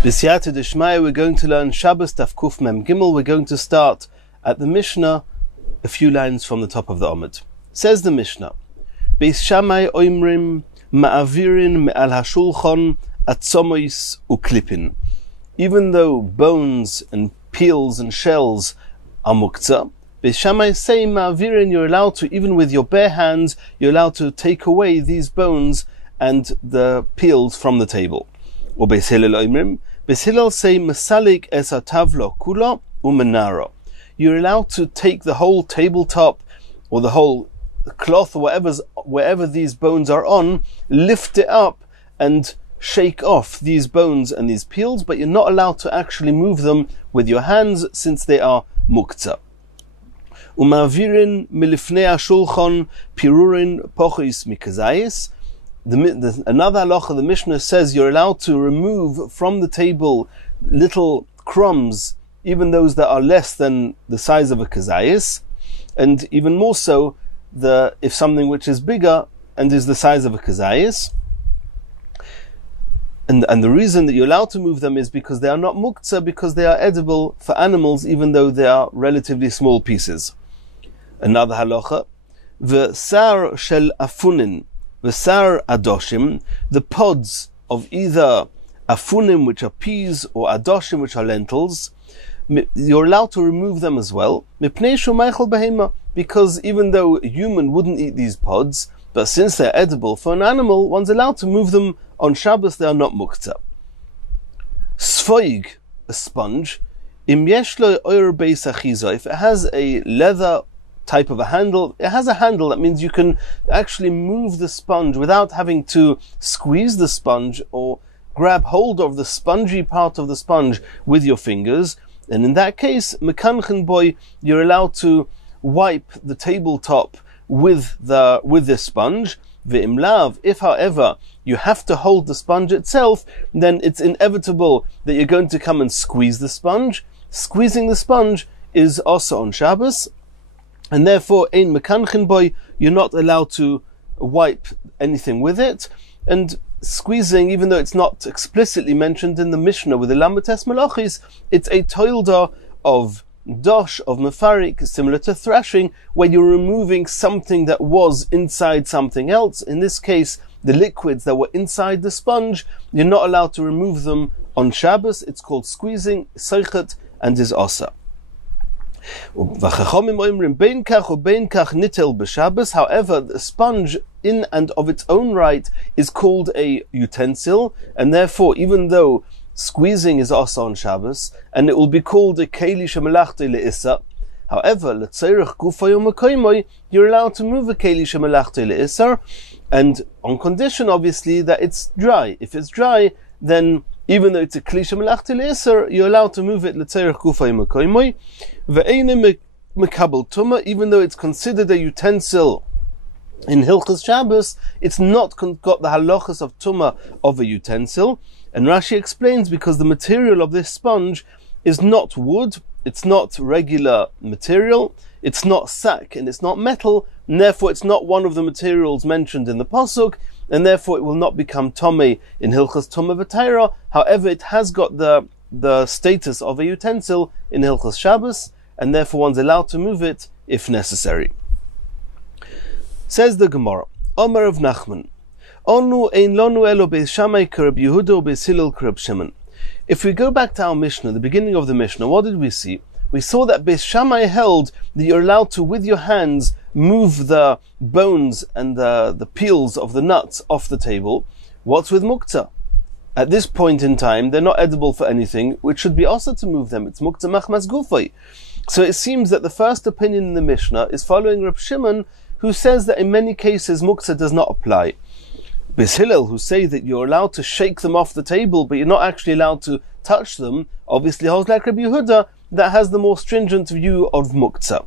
B'siyata d'shmaya, we're going to learn Shabbos Daf Kuf Mem Gimel. We're going to start at the Mishnah, a few lines from the top of the Omid. Says the Mishnah, Beis Shammai oimrim ma'avirin me'al hashulchan atzomois uklipin. Even though bones and peels and shells are muktzah, Beis Shammai say ma'avirin, you're allowed to, even with your bare hands, you're allowed to take away these bones and the peels from the table. Or Beis Hillel oimrim, Beis Hillel say masalik es hatavlo kula umenara. You're allowed to take the whole tabletop or the whole cloth or wherever these bones are on, lift it up and shake off these bones and these peels, but you're not allowed to actually move them with your hands since they are muktzah. Umavirin milifnei hashulchan pirurin pochis mikazayis. Another halacha, the Mishnah says you're allowed to remove from the table little crumbs, even those that are less than the size of a kazayis, and even more so if something which is bigger and is the size of a kazayis. And the reason that you're allowed to move them is because they are not muktzah, because they are edible for animals, even though they are relatively small pieces. Another halacha, v'sar shel afunin v'sar adoshim, the pods of either afunim, which are peas, or adoshim, which are lentils, you're allowed to remove them as well, because even though a human wouldn't eat these pods, but since they're edible for an animal, one's allowed to move them on Shabbos. They are not muktzah. Sfoig, a sponge, im yeshlo oyer beis achiza, if it has a leather type of a handle, it has a handle, that means you can actually move the sponge without having to squeeze the sponge or grab hold of the spongy part of the sponge with your fingers. And in that case, mekanchen boy, you're allowed to wipe the tabletop with this sponge. Ve'imlav, if however you have to hold the sponge itself, then it's inevitable that you're going to come and squeeze the sponge. Squeezing the sponge is also on Shabbos, and therefore ein mekanchen boy, you're not allowed to wipe anything with it. And squeezing, even though it's not explicitly mentioned in the Mishnah with the Lamates Malachis, it's a toilda of dosh, of mefarik, similar to thrashing, where you're removing something that was inside something else. In this case, the liquids that were inside the sponge, you're not allowed to remove them on Shabbos. It's called squeezing, seichet, and is asa. However, the sponge in and of its own right is called a utensil, and therefore, even though squeezing is also on Shabbos, and it will be called a keli shemelachte le'issa, however, l'tzerich gufa yom ha'koimoy, you're allowed to move a keli shemelachte le'issa, and on condition, obviously, that it's dry. If it's dry, then even though it's a keli shemelachte le'issa, you're allowed to move it l'tzerich gufa yom ha'koimoy. Ve'eine mekabel tumah, even though it's considered a utensil in Hilchos Shabbos, it's not got the halachas of tumah of a utensil. And Rashi explains, because the material of this sponge is not wood, it's not regular material, it's not sack, and it's not metal, and therefore it's not one of the materials mentioned in the Pasuk, and therefore it will not become tomei in Hilchos Tumah V'Taira. However, it has got the status of a utensil in Hilchos Shabbos, and therefore one's allowed to move it if necessary. Says the Gemara, Omer of Nachman, Onu ein lonu elo beis Shammai kereb Yehuda or beis Hillel kereb Shimon. If we go back to our Mishnah, the beginning of the Mishnah, what did we see? We saw that Beis Shammai held that you're allowed to, with your hands, move the bones and the peels of the nuts off the table. What's with muktzah? At this point in time, they're not edible for anything, which should be also to move them. It's muktzah machmas gufay. So it seems that the first opinion in the Mishnah is following Reb Shimon, who says that in many cases muktzah does not apply. Beis Hillel, who say that you're allowed to shake them off the table, but you're not actually allowed to touch them, obviously holds like Rabbi Yehuda, that has the more stringent view of muktzah.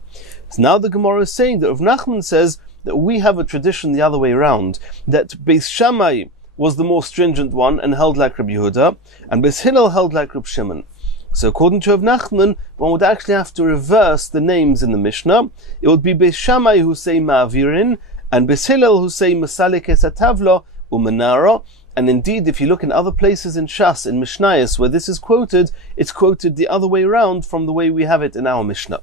So now the Gemara is saying that Rav Nachman says that we have a tradition the other way around, that Beis Shammai was the more stringent one and held like Rabbi Yehuda, and Beis Hillel held like Reb Shimon. So according to Rav Nachman, one would actually have to reverse the names in the Mishnah. It would be Beis Shammai who say ma'avirin, And Beis Hillel who say Masalik esatavlo umanara. And indeed, if you look in other places in Shas, in Mishnayos, where this is quoted, it's quoted the other way around from the way we have it in our Mishnah.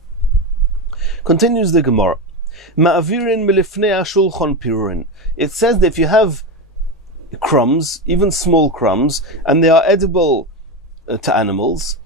Continues the Gemara. Ma'avirin milifnei hashulchan pirurin. It says that if you have crumbs, even small crumbs, and they are edible to animals,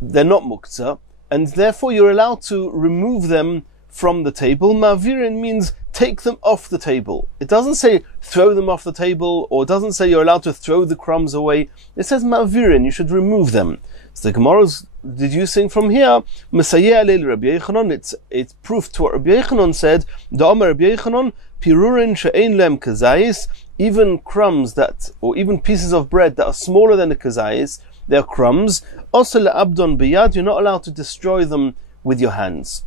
they're not muktzah, and therefore you're allowed to remove them from the table. Ma'avirin means take them off the table. It doesn't say throw them off the table, or it doesn't say you're allowed to throw the crumbs away. It says ma'avirin, you should remove them. So the Gemara is deducing from here, it's proof to what Rabbi Yochanan said, Rabbi Yochanan, pirurin she'ein lem kazayis, even crumbs that, or even pieces of bread that are smaller than a kazayis, they're crumbs, also le'abdon biyad, you're not allowed to destroy them with your hands.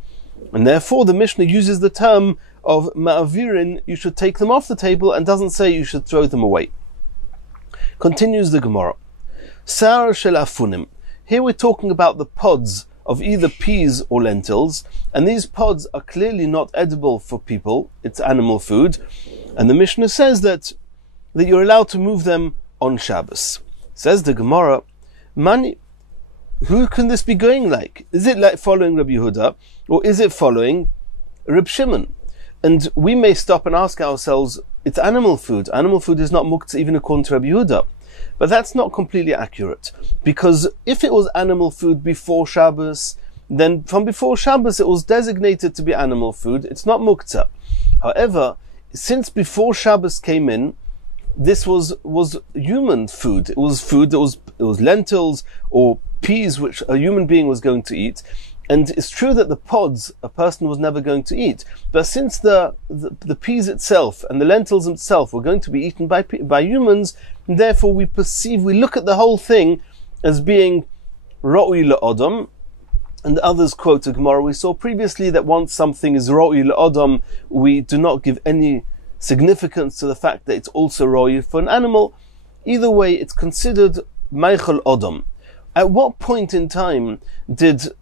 And therefore the Mishnah uses the term of ma'avirin, you should take them off the table, and doesn't say you should throw them away. Continues the Gemara. Sar shel afunim. Here we're talking about the pods of either peas or lentils, and these pods are clearly not edible for people, it's animal food, and the Mishnah says that you're allowed to move them on Shabbos. Says the Gemara, Mani, who can this be going like? Is it like following Rabbi Yehuda, or is it following Reb Shimon? And we may stop and ask ourselves, it's animal food. Animal food is not muktzah even according to Rabbi Yehuda. But that's not completely accurate, because if it was animal food before Shabbos, then from before Shabbos it was designated to be animal food. It's not muktzah. However, since before Shabbos came in, this was human food. It was food that was lentils or peas which a human being was going to eat. And it's true that the pods a person was never going to eat, but since the peas itself and the lentils itself were going to be eaten by humans, therefore we look at the whole thing as being ra'ui le'odom. And others quote a Gemara we saw previously that once something is ra'ui le'odom, we do not give any significance to the fact that it's also ra'ui for an animal. Either way, it's considered meichel odom. At what point in time did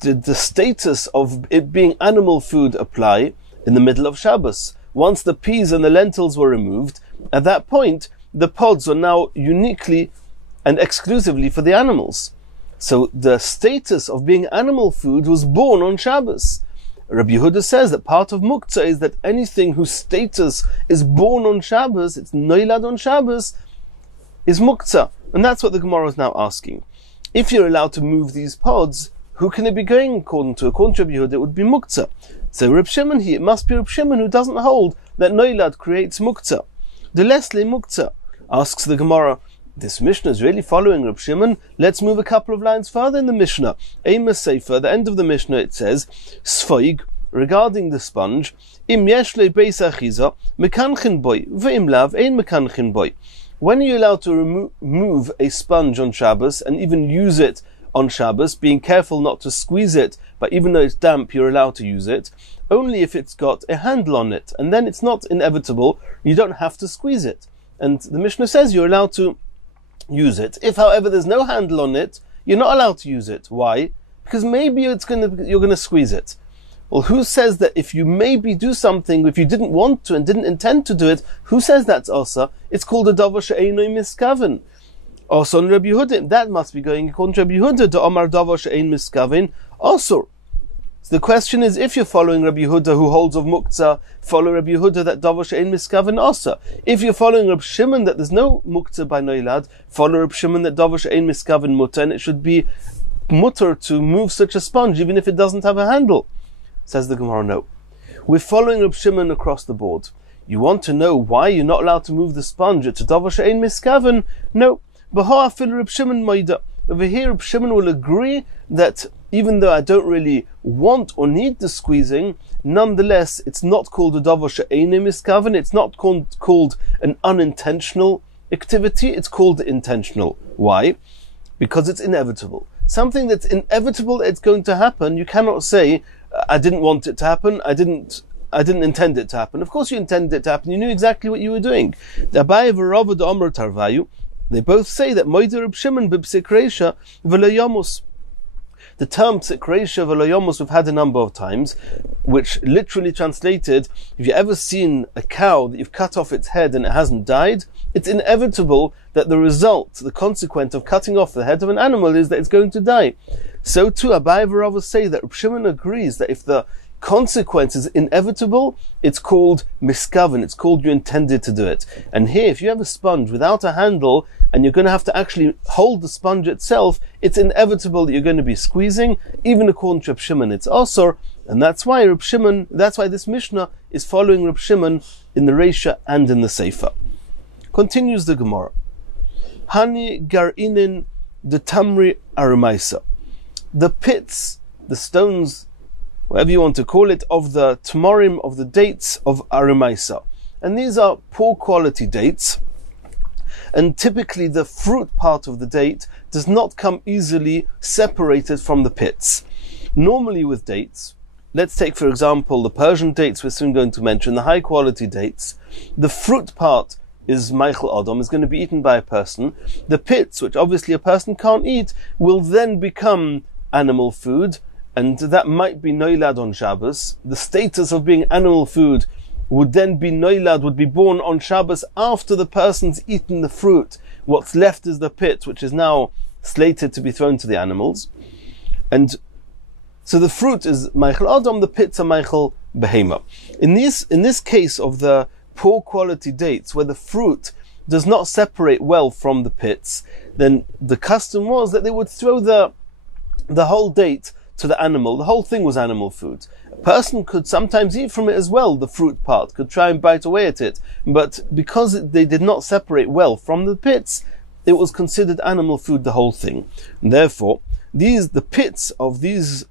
the status of it being animal food apply? In the middle of Shabbos. Once the peas and the lentils were removed, at that point, the pods are now uniquely and exclusively for the animals. So the status of being animal food was born on Shabbos. Rabbi Yehuda says that part of muktzah is that anything whose status is born on Shabbos, it's noilad on Shabbos, is muktzah. And that's what the Gemara is now asking. If you're allowed to move these pods, who can it be going according to? According to Rabbi Yehuda, it would be muktzah. So Reb Shimon here, it must be Reb Shimon who doesn't hold that noilad creates muktzah. The lesle muktzah. Asks the Gemara, this Mishnah is really following Reb Shimon. Let's move a couple of lines further in the Mishnah. Amos Sefer, the end of the Mishnah, it says, Sfoig, regarding the sponge, Im yesh le beis achiza, mekanchin boy, ve'im lav ein mekanchin boy. When are you allowed to remove a sponge on Shabbos and even use it on Shabbos, being careful not to squeeze it, but even though it's damp, you're allowed to use it, only if it's got a handle on it, and then it's not inevitable, you don't have to squeeze it. And the Mishnah says you're allowed to use it. If, however, there's no handle on it, you're not allowed to use it. Why? Because maybe you're going to squeeze it. Well, who says that if you maybe do something, if you didn't want to and didn't intend to do it, who says that's osa? It's called a davar she'eino miskaven. Also on Rabbi Yehuda, that must be going according to Rabbi Yehuda, to Omar davar she'ein miskaven, also. So the question is, if you're following Rabbi Yehuda who holds of muktzah, follow Rabbi Yehuda that davar she'ein miskaven also. If you're following Rabbi Shimon that there's no muktzah by noilad, follow Rabbi Shimon that davar she'ein miskaven mutter, and it should be mutter to move such a sponge even if it doesn't have a handle. Says the Gemara, no. We're following Rabbi Shimon across the board. You want to know why you're not allowed to move the sponge to davar she'ein miskaven? No. Over here, Reb Shimon will agree that even though I don't really want or need the squeezing, nonetheless, it's not called a davar she'eino miskaven. It's not called an unintentional activity. It's called intentional. Why? Because it's inevitable. Something that's inevitable, it's going to happen. You cannot say, I didn't want it to happen. I didn't intend it to happen. Of course, you intended it to happen. You knew exactly what you were doing. They both say that Moider Reb Shimon b'psik reisha v'lo yamus. The term psikreisha v'loyomos we've had a number of times, which literally translated, if you've ever seen a cow that you've cut off its head and it hasn't died, it's inevitable that the result, the consequence of cutting off the head of an animal is that it's going to die. So too, Abai and Rava say that Reb Shimon agrees that if the consequence is inevitable, it's called miskaven, it's called you intended to do it. And here, if you have a sponge without a handle, and you're going to have to actually hold the sponge itself, it's inevitable that you're going to be squeezing. Even according to Reb Shimon, it's asur, and that's why this Mishnah is following Reb Shimon in the Reisha and in the Seifa. Continues the Gemara. Hani gar'inin de tamri arumaisa. The pits, the stones, whatever you want to call it, of the tmorim, of the dates of arumaisa. And these are poor quality dates. And typically the fruit part of the date does not come easily separated from the pits. Normally with dates, let's take for example the Persian dates we're soon going to mention, the high quality dates, the fruit part is Meichel Adam, is going to be eaten by a person. The pits, which obviously a person can't eat, will then become animal food, and that might be noilad on Shabbos. The status of being animal food would then be noilad, would be born on Shabbos after the person's eaten the fruit. What's left is the pit, which is now slated to be thrown to the animals. And so the fruit is Meichel Adam, the pits are Meichel Behema. In this case of the poor quality dates, where the fruit does not separate well from the pits, then the custom was that they would throw the whole date to the animal. The whole thing was animal food. A person could sometimes eat from it as well, the fruit part, could try and bite away at it, but because they did not separate well from the pits, it was considered animal food, the whole thing. And therefore, the pits of these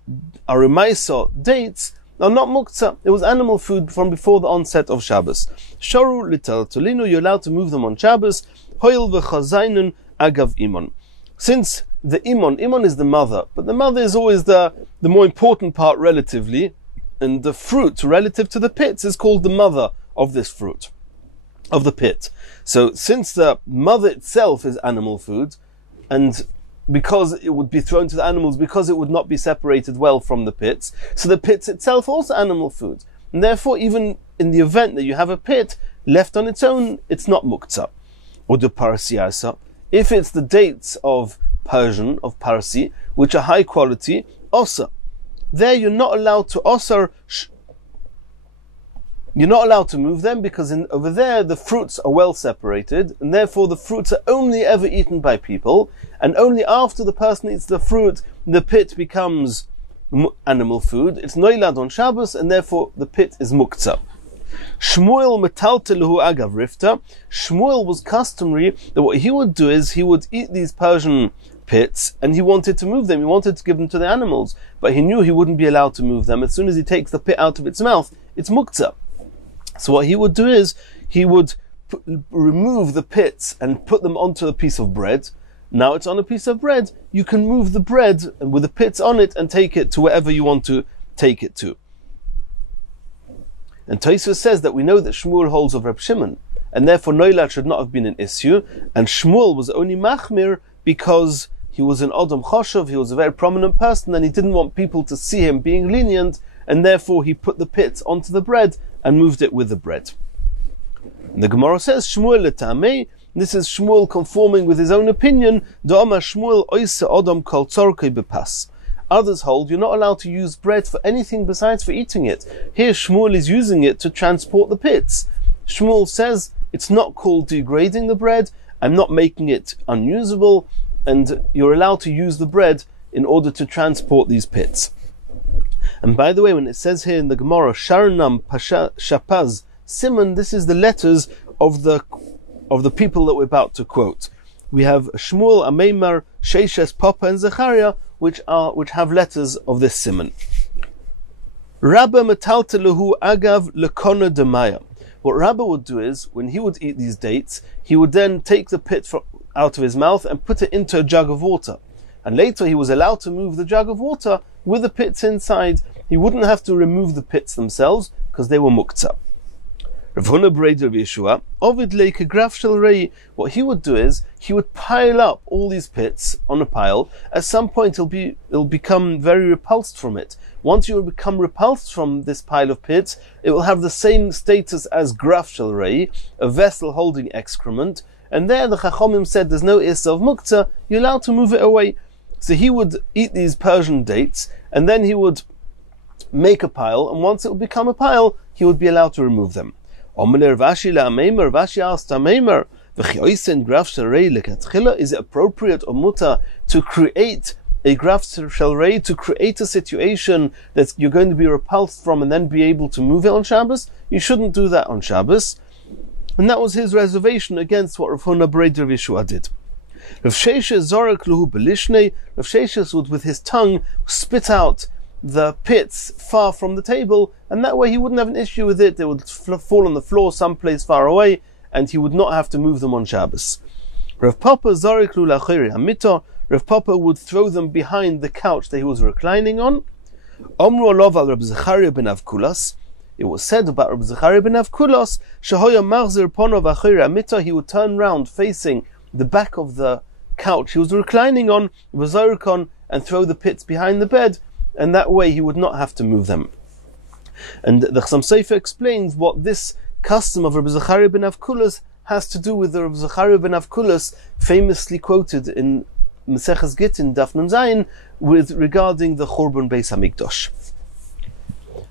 arumaisa dates are not muktzah. It was animal food from before the onset of Shabbos. Shoru litel tolinu, you're allowed to move them on Shabbos. Hoil v'chazainun agav imon. Since the imon is the mother, but the mother is always the more important part relatively, and the fruit relative to the pits is called the mother of this fruit, of the pit. So since the mother itself is animal food, and because it would be thrown to the animals, because it would not be separated well from the pits, so the pits itself also animal food. And therefore, even in the event that you have a pit left on its own, it's not muktzah. Or the parasiyasa, if it's the dates of Persian, of Parsi, which are high quality, osar. There you're not allowed to osar, you're not allowed to move them, because over there the fruits are well separated, and therefore the fruits are only ever eaten by people, and only after the person eats the fruit, the pit becomes animal food. It's noilad on Shabbos, and therefore the pit is muktzah. Shmuel metalteluhu agav rifta. Shmuel was customary that what he would do is he would eat these Persian pits, and he wanted to move them. He wanted to give them to the animals, but he knew he wouldn't be allowed to move them. As soon as he takes the pit out of its mouth, it's muktzah. So what he would do is he would remove the pits and put them onto a piece of bread. Now it's on a piece of bread. You can move the bread with the pits on it and take it to wherever you want to take it to. And Tosfos says that we know that Shmuel holds of Reb Shimon, and therefore noilad should not have been an issue, and Shmuel was only machmir because he was an Adam Choshev, he was a very prominent person, and he didn't want people to see him being lenient, and therefore he put the pits onto the bread and moved it with the bread. And the Gemara says, Shmuel letamei, this is Shmuel conforming with his own opinion, Da'ama Shmuel oise Adam kol tzorkei bepas. Others hold you're not allowed to use bread for anything besides for eating it. Here Shmuel is using it to transport the pits. Shmuel says it's not called degrading the bread, I'm not making it unusable, and you're allowed to use the bread in order to transport these pits. And by the way, when it says here in the Gemara, Sharnam Pasha Shapaz Simon, this is the letters of the people that we're about to quote. We have Shmuel, Ameimar, Sheishes, Papa, and Zechariah, which have letters of this simon. Rabba metalteluhu agav lekona demaya. What Rabba would do is, when he would eat these dates, he would then take the pit out of his mouth and put it into a jug of water. And later he was allowed to move the jug of water with the pits inside. He wouldn't have to remove the pits themselves, because they were muktzah. Rav Huna Breder Yeshua, Ovid Leika Graf Shel Rei, what he would do is, he would pile up all these pits on a pile. At some point it'll become very repulsed from it. Once you become repulsed from this pile of pits, it will have the same status as Graf Shel Rei, a vessel holding excrement, and there the Chachomim said there's no Issa of Muktzah, you're allowed to move it away. So he would eat these Persian dates, and then he would make a pile, and once it would become a pile, he would be allowed to remove them. Rashi asked Ameimer, is it appropriate or mutter to create a graf shel rei, to create a situation that you're going to be repulsed from and then be able to move it on Shabbos? You shouldn't do that on Shabbos. And that was his reservation against what Rav Huna Breder Yeshua did. Rav Sheshes Zorak Luhu Belishnei, Rav Sheshes would with his tongue spit out the pits far from the table, and that way he wouldn't have an issue with it. They would fall on the floor someplace far away, and he would not have to move them on Shabbos. Rav Papa Zorak Luhu Lachiri Hamito, Rav Papa would throw them behind the couch that he was reclining on. Omru Olav Rab Zechariah ben Avkulas, it was said about Rab Zechariah ben Avkulas, Shahoya Marzir Ponov Achiri Hamito, he would turn round facing the back of the couch he was reclining on, Vazorikon, and throw the pits behind the bed, and that way he would not have to move them. And the Chassam Sofer explains what this custom of Rabbi Zechariah ben Avkulas has to do with the Rabbi Zechariah ben Avkulas famously quoted in Mesechus Gittin Daf Nun Zayin with regarding the Churban Beis Hamikdash.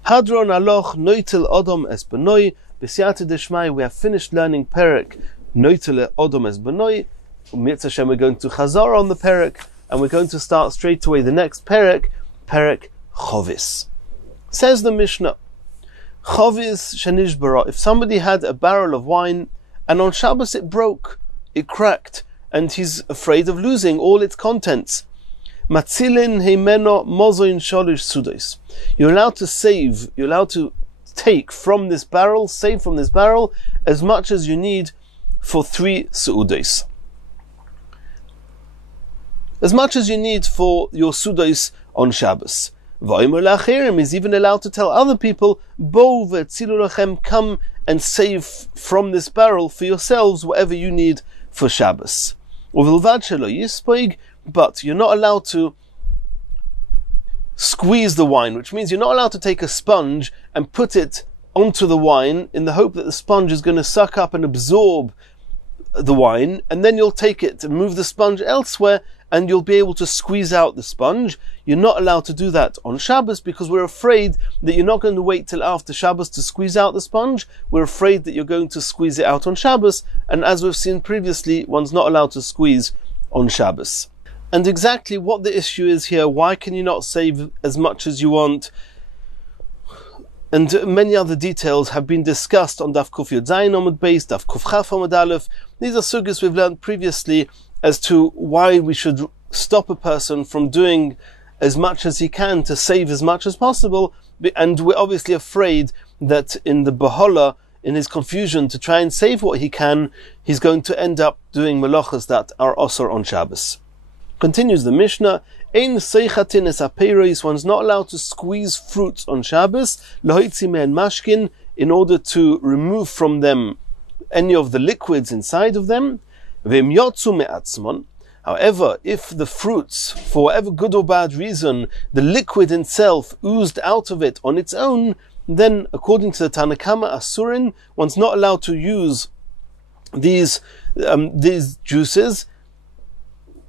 Hadron aloch noitel odom es benoi b'siyata deshmai. We have finished learning Perek noitel odom es benoi. Mitzvah Hashem, we're going to Chazar on the Perek, and we're going to start straight away the next Perek Chovis. Says the Mishnah, Chovis shenishbara, if somebody had a barrel of wine and on Shabbos it broke, it cracked, and he's afraid of losing all its contents. Matzilin heimeno mozoin sholish sudos. You're allowed to save, you're allowed to take from this barrel, save from this barrel, as much as you need for 3 sudos. As much as you need for your sudos on Shabbos. V'omer la'achirim is even allowed to tell other people, Bo v'tzilu lachem, come and save from this barrel for yourselves whatever you need for Shabbos. Uvilvad shelo yispoig, but you're not allowed to squeeze the wine, which means you're not allowed to take a sponge and put it onto the wine in the hope that the sponge is going to suck up and absorb the wine, and then you'll take it and move the sponge elsewhere and you'll be able to squeeze out the sponge. You're not allowed to do that on Shabbos because we're afraid that you're not going to wait till after Shabbos to squeeze out the sponge. We're afraid that you're going to squeeze it out on Shabbos, and as we've seen previously, one's not allowed to squeeze on Shabbos. And exactly what the issue is here, why can you not save as much as you want? And many other details have been discussed on Daf Kuf Yud Zayin Amud Beis, Daf Kuf Chaf Amud Aleph. These are sugis we've learned previously as to why we should stop a person from doing as much as he can to save as much as possible. And we're obviously afraid that in the Bahola, in his confusion to try and save what he can, he's going to end up doing melachas that are osor on Shabbos. Continues the Mishnah, Ein seichatin es apeiros, one's not allowed to squeeze fruits on Shabbos, lohoitzi me'en mashkin, in order to remove from them any of the liquids inside of them. Ve'im yotzu me'atzmon. However, if the fruits, for whatever good or bad reason, the liquid itself oozed out of it on its own, then according to the Tanakama Asurin, one's not allowed to use these juices.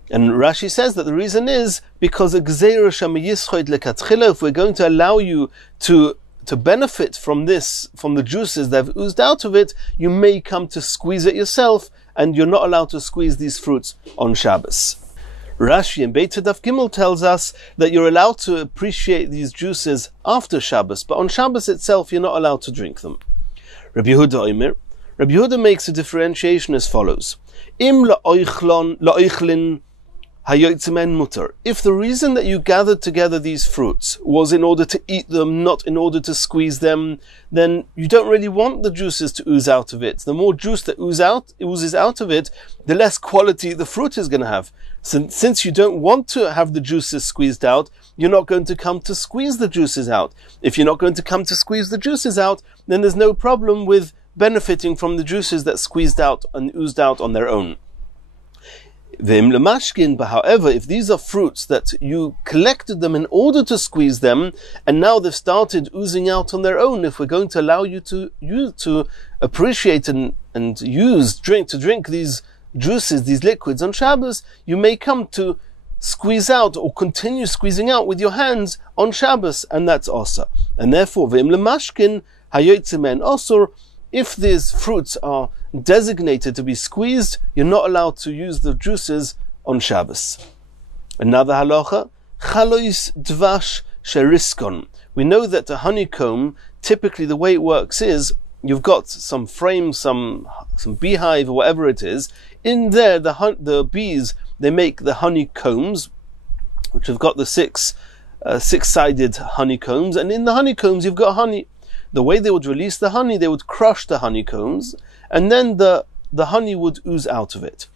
And Rashi says that the reason is because if we're going to allow you to benefit from this, from the juices that have oozed out of it, you may come to squeeze it yourself, and you're not allowed to squeeze these fruits on Shabbos. Rashi in Beit Daf Gimel tells us that you're allowed to appreciate these juices after Shabbos, but on Shabbos itself you're not allowed to drink them. Rabbi Yehuda makes a differentiation as follows. Im la'oichlin hayotzimen mutar. If the reason that you gathered together these fruits was in order to eat them, not in order to squeeze them, then you don't really want the juices to ooze out of it. The more juice that oozes out of it, the less quality the fruit is going to have. Since you don't want to have the juices squeezed out, you're not going to come to squeeze the juices out. If you're not going to come to squeeze the juices out, then there's no problem with benefiting from the juices that squeezed out and oozed out on their own. But however, if these are fruits that you collected them in order to squeeze them, and now they've started oozing out on their own, if we're going to allow you to appreciate and drink these juices, these liquids on Shabbos, you may come to squeeze out or continue squeezing out with your hands on Shabbos, and that's also. And therefore, if these fruits are designated to be squeezed, you're not allowed to use the juices on Shabbos. Another halacha, chalois dvash sheriskon. We know that the honeycomb, typically the way it works is, you've got some frame, some beehive or whatever it is. In there, the bees, they make the honeycombs, which have got the six-sided honeycombs, and in the honeycombs you've got honey. The way they would release the honey, they would crush the honeycombs, and then the honey would ooze out of it.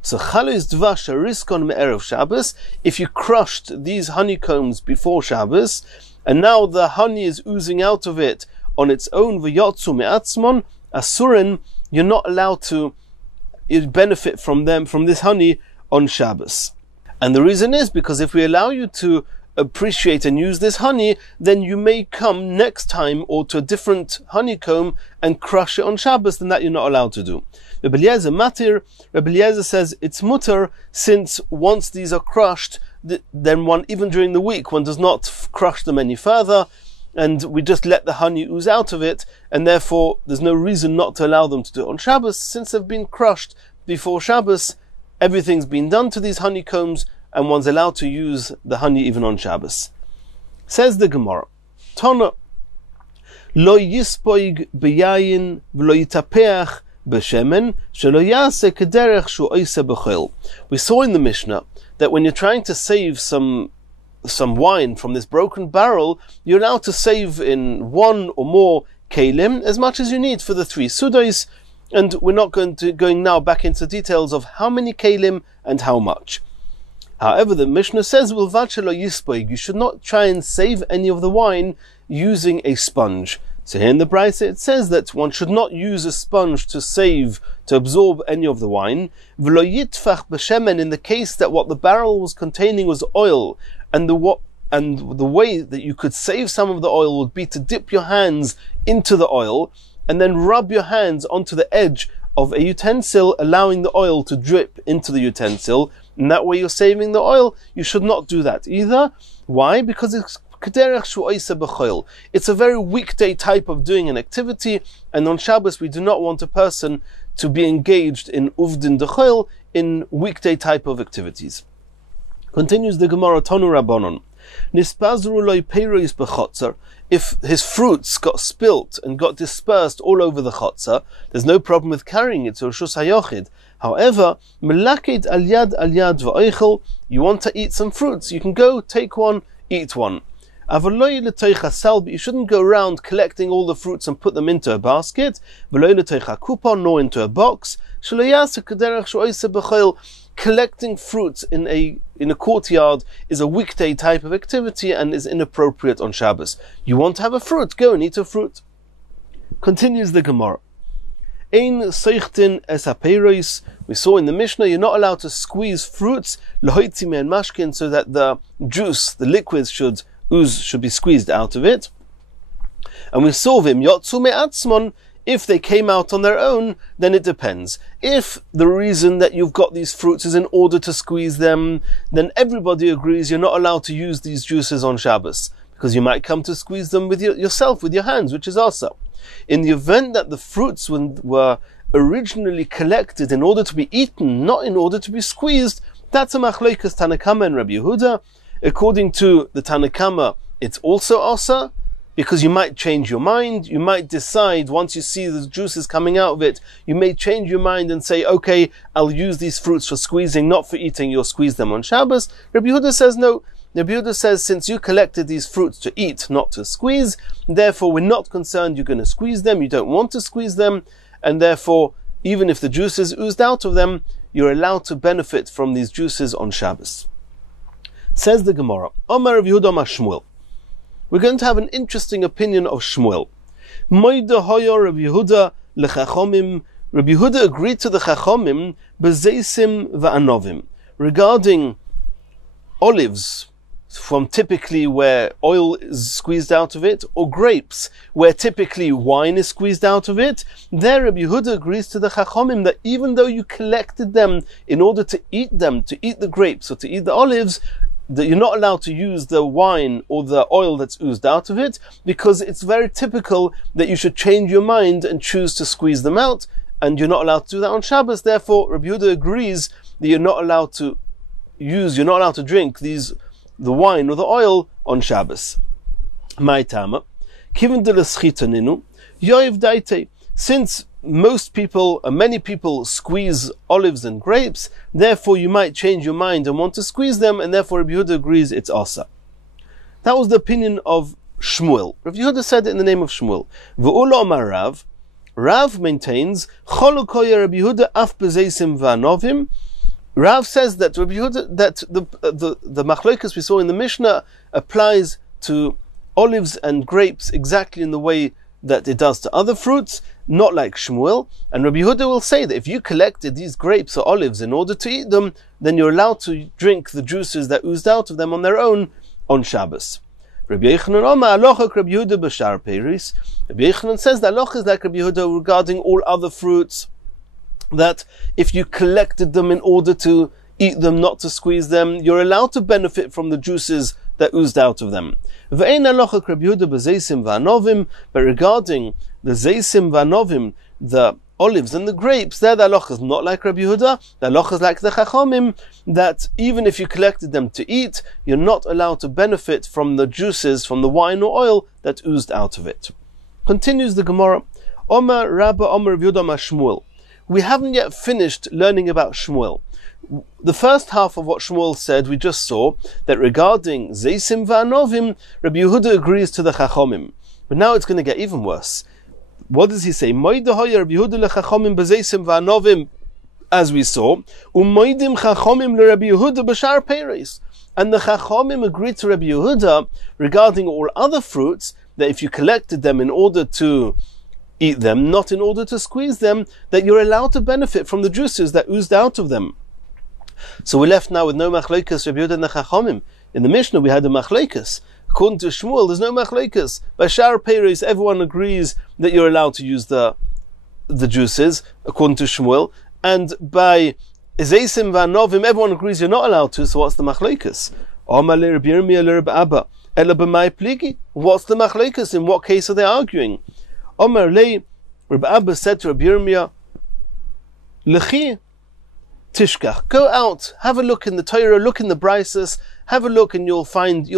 So chalois dvash sheriskon me'erev Shabbos, if you crushed these honeycombs before Shabbos, and now the honey is oozing out of it on its own, v'yotzu me'atzmon, asurin, you're not allowed to benefit from this honey on Shabbos. And the reason is because if we allow you to appreciate and use this honey, then you may come next time or to a different honeycomb and crush it on Shabbos, then that you're not allowed to do. Rabbi Eliezer says it's mutter, since once these are crushed, then one, even during the week, one does not crush them any further, and we just let the honey ooze out of it, and therefore there's no reason not to allow them to do it on Shabbos, since they've been crushed before Shabbos. Everything's been done to these honeycombs, and one's allowed to use the honey even on Shabbos. Says the Gemara, Tana, lo yispoig beyayin v'lo yitapeach b'shemen shelo yaseh kederech shu oiseh b'chol. We saw in the Mishnah that when you're trying to save some wine from this broken barrel, you're allowed to save in one or more kelim as much as you need for the 3 sudos, and we're not going now back into details of how many kelim and how much. However, the Mishnah says, you should not try and save any of the wine using a sponge. So here in the Brisa it says that one should not use a sponge to absorb any of the wine. In the case that what the barrel was containing was oil, and the way that you could save some of the oil would be to dip your hands into the oil and then rub your hands onto the edge of a utensil, allowing the oil to drip into the utensil, and that way you're saving the oil. You should not do that either. Why? Because it's a very weekday type of doing an activity, and on Shabbos we do not want a person to be engaged in uvdin dechol, in weekday type of activities. Continues the Gemara, Tonu Rabbanon, Nispazru loy peiros b'chotzer. If his fruits got spilt and got dispersed all over the chotzer, there's no problem with carrying it to Reshus HaYochid. However, melaked al yad v'oichel, you want to eat some fruits, you can go, take one, eat one. Avoloy l'toicha salb, you shouldn't go around collecting all the fruits and put them into a basket. V'loy l'toicha kupon, nor into a box. Shelo yaseh kederech she'oseh b'chol. Collecting fruits in a courtyard is a weekday type of activity and is inappropriate on Shabbos. You want to have a fruit, go and eat a fruit. Continues the Gemara. Ein seichtin es hapeiros. We saw in the Mishnah you're not allowed to squeeze fruits l'hoitzi me'en mashkin, so that the juice, the liquids should be squeezed out of it. And we saw vim yotzu me'atzmon. If they came out on their own, then it depends. If the reason that you've got these fruits is in order to squeeze them, then everybody agrees you're not allowed to use these juices on Shabbos, because you might come to squeeze them with yourself, with your hands, which is also. In the event that the fruits were originally collected in order to be eaten, not in order to be squeezed, that's a machlokas Tanakama and Rabbi Yehuda. According to the Tanakama, it's also asa, because you might change your mind. You might decide, once you see the juices coming out of it, you may change your mind and say, okay, I'll use these fruits for squeezing, not for eating. You'll squeeze them on Shabbos. Rabbi Yehuda says no. Rabbi Yehuda says, since you collected these fruits to eat, not to squeeze, therefore we're not concerned you're going to squeeze them. You don't want to squeeze them, and therefore, even if the juices oozed out of them, you're allowed to benefit from these juices on Shabbos. Says the Gemara, Omar Rabbi Yehuda Amar Shmuel. We're going to have an interesting opinion of Shmuel. Moide hoya Rabbi Yehuda lechachomim. Rabbi Yehuda agreed to the chachomim bezeisim va'anovim regarding olives, from typically where oil is squeezed out of it, or grapes, where typically wine is squeezed out of it. There Rabbi Yehuda agrees to the Chachomim that even though you collected them in order to eat them, to eat the grapes or to eat the olives, that you're not allowed to use the wine or the oil that's oozed out of it, because it's very typical that you should change your mind and choose to squeeze them out, and you're not allowed to do that on Shabbos. Therefore, Rabbi Yehuda agrees that you're not allowed to drink the wine or the oil on Shabbos. Ma'itama, kiven de l'schita yoiv daite. Since most people, many people squeeze olives and grapes, therefore you might change your mind and want to squeeze them, and therefore Rabbi Yehuda agrees it's asa. That was the opinion of Shmuel. Rabbi Yehuda said it in the name of Shmuel. V'ulo amar Rav. Rav maintains cholokoya Rabbi Yehuda af bezeisim va'anovim. Rav says that Rabbi Yehuda, that the machlokas we saw in the Mishnah applies to olives and grapes exactly in the way that it does to other fruits, not like Shmuel. And Rabbi Yehuda will say that if you collected these grapes or olives in order to eat them, then you're allowed to drink the juices that oozed out of them on their own on Shabbos. Rabbi Yochanan says that aloch is like Rabbi Yehuda regarding all other fruits, that if you collected them in order to eat them, not to squeeze them, you're allowed to benefit from the juices that oozed out of them. But regarding the zeisim va'anovim, the olives and the grapes, there the halacha is not like Rabbi Yehuda. The halacha is like the Chachomim, that even if you collected them to eat, you're not allowed to benefit from the juices, from the wine or oil that oozed out of it. Continues the Gemara. Omar Rabba Omar Rabbi Yehuda Omar Shmuel. We haven't yet finished learning about Shmuel. The first half of what Shmuel said, we just saw that regarding Zeisim Va'anovim, Rabbi Yehuda agrees to the Chachomim. But now it's going to get even worse. What does he say? Moidahoya Rabbi Yehuda leChachomim b'Zeisim Va'anovim, as we saw. Umoidim Chachomim leRabbi Yehuda b'Shar Peiros. And the Chachomim agreed to Rabbi Yehuda regarding all other fruits, that if you collected them in order to eat them, not in order to squeeze them, that you're allowed to benefit from the juices that oozed out of them. So we're left now with no machlokas Rabbi Yehuda and the Chachomim. In the Mishnah we had a machlokas. According to Shmuel, there's no machlokas. By Shar Peiros, everyone agrees that you're allowed to use the juices, according to Shmuel. And by Zeisim Va'anovim, everyone agrees you're not allowed to, so what's the machlokas? What's the machlokas? In what case are they arguing? Omar Lei, Rabbi Abba said to Rabbi Yirmiyah, Lechi Tishkach, go out, have a look in the Torah, look in the Brises, have a look, and you'll find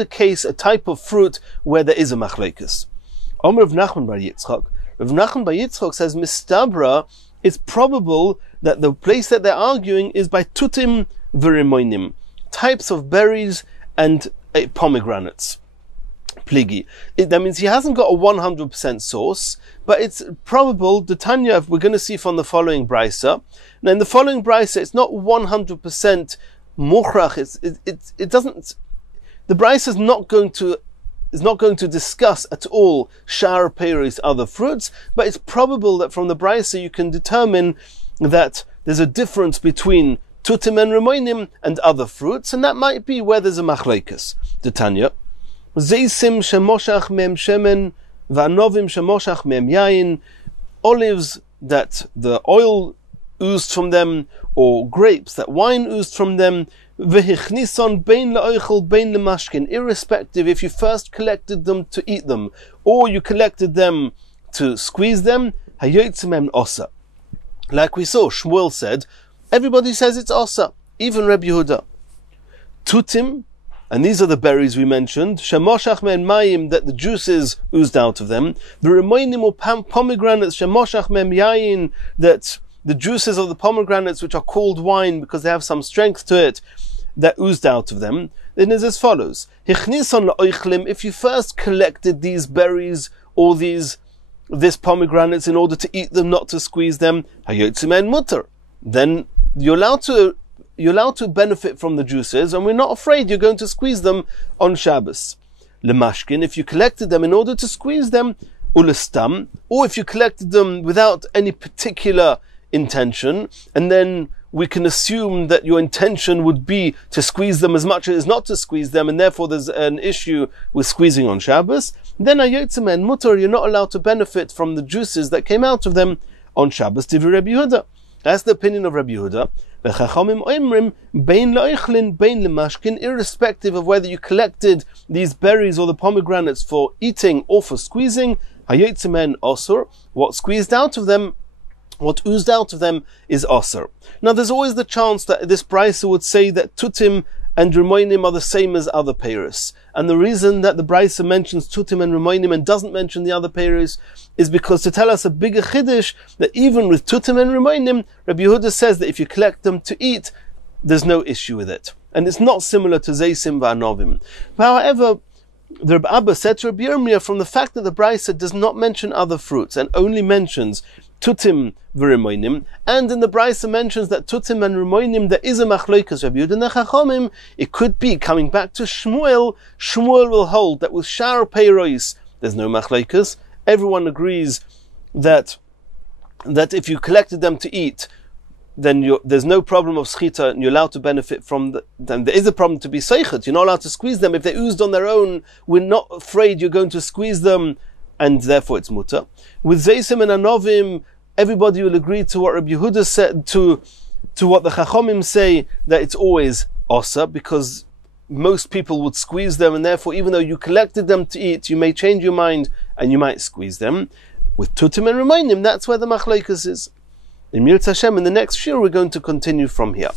a case, a type of fruit where there is a machlokas. Omar Rav Nachman bar Yitzchak. Rav Nachman bar Yitzchak says, Mistabra, it's probable that the place that they're arguing is by tutim v'rimoinim, types of berries and pomegranates. Pligi. That means he hasn't got a 100% source, but it's probable, the Tanya, we're going to see from the following brisa. Now in the following brisa, it's not 100% mukhrach, it doesn't, the brisa is not going to discuss at all Shar Peiros, other fruits, but it's probable that from the brisa you can determine that there's a difference between tutim and remoinim and other fruits, and that might be where there's a machlokas. The Tanya. Zeisim shemoshach mem shemen, va'anovim shemoshach mem yayin, olives that the oil oozed from them, or grapes that wine oozed from them, ve'hichnison bein la'oichel bein lemashkin, irrespective if you first collected them to eat them, or you collected them to squeeze them, hayotzim mem osa. Like we saw, Shmuel said, everybody says it's osa, even Rabbi Yehuda. Tutim, and these are the berries we mentioned, shemoshach men mayim, that the juices oozed out of them, the remoinim or pomegranates, shemoshach mem yayin, that the juices of the pomegranates, which are called wine because they have some strength to it, that oozed out of them, then is as follows. Hichnison la'oichlim, if you first collected these berries or this pomegranates in order to eat them, not to squeeze them, hayotzim en mutter, then you're allowed to benefit from the juices, and we're not afraid you're going to squeeze them on Shabbos. Lemashkin, if you collected them in order to squeeze them, ulastam, or if you collected them without any particular intention, and then we can assume that your intention would be to squeeze them as much as not to squeeze them, and therefore there's an issue with squeezing on Shabbos, then ayotzemen mutar, you're not allowed to benefit from the juices that came out of them on Shabbos. Divrei Rabbi Yehuda. That's the opinion of Rabbi Yehuda. The Chachamim oimrim bein la'ichlin bein lemashkin, irrespective of whether you collected these berries or the pomegranates for eating or for squeezing. Hayotzemen osur, what squeezed out of them, what oozed out of them is osur. Now there's always the chance that this brisa would say that tutim and rimoinim are the same as other peiros. And the reason that the brisa mentions tutim and rimoinim and doesn't mention the other peiros is because to tell us a bigger chiddush that even with tutim and rimoinim, Rabbi Yehuda says that if you collect them to eat, there's no issue with it. And it's not similar to zeisim va'anovim. However, the Rebbe Abba said to Rabbi Yirmiyah, from the fact that the brisa does not mention other fruits and only mentions tutim v'rimoinim, and in the brisa mentions that tutim and rimoinim there is a machlokas Rabbi Yehuda and the Chachamim, it could be coming back to Shmuel. Shmuel will hold that with shar peiros there's no machlokas. Everyone agrees that if you collected them to eat, then there's no problem of schita, and you're allowed to benefit from them. There is a problem to be seichet. You're not allowed to squeeze them. If they oozed on their own, we're not afraid you're going to squeeze them, and therefore it's mutter. With zeisim and anovim, everybody will agree to what Rabbi Yehuda said, to what the Chachamim say, that it's always osa, because most people would squeeze them, and therefore even though you collected them to eat, you may change your mind and you might squeeze them. With tutim and remainim, that's where the machlokes is. In Mirz Hashem, in the next shiur, we're going to continue from here.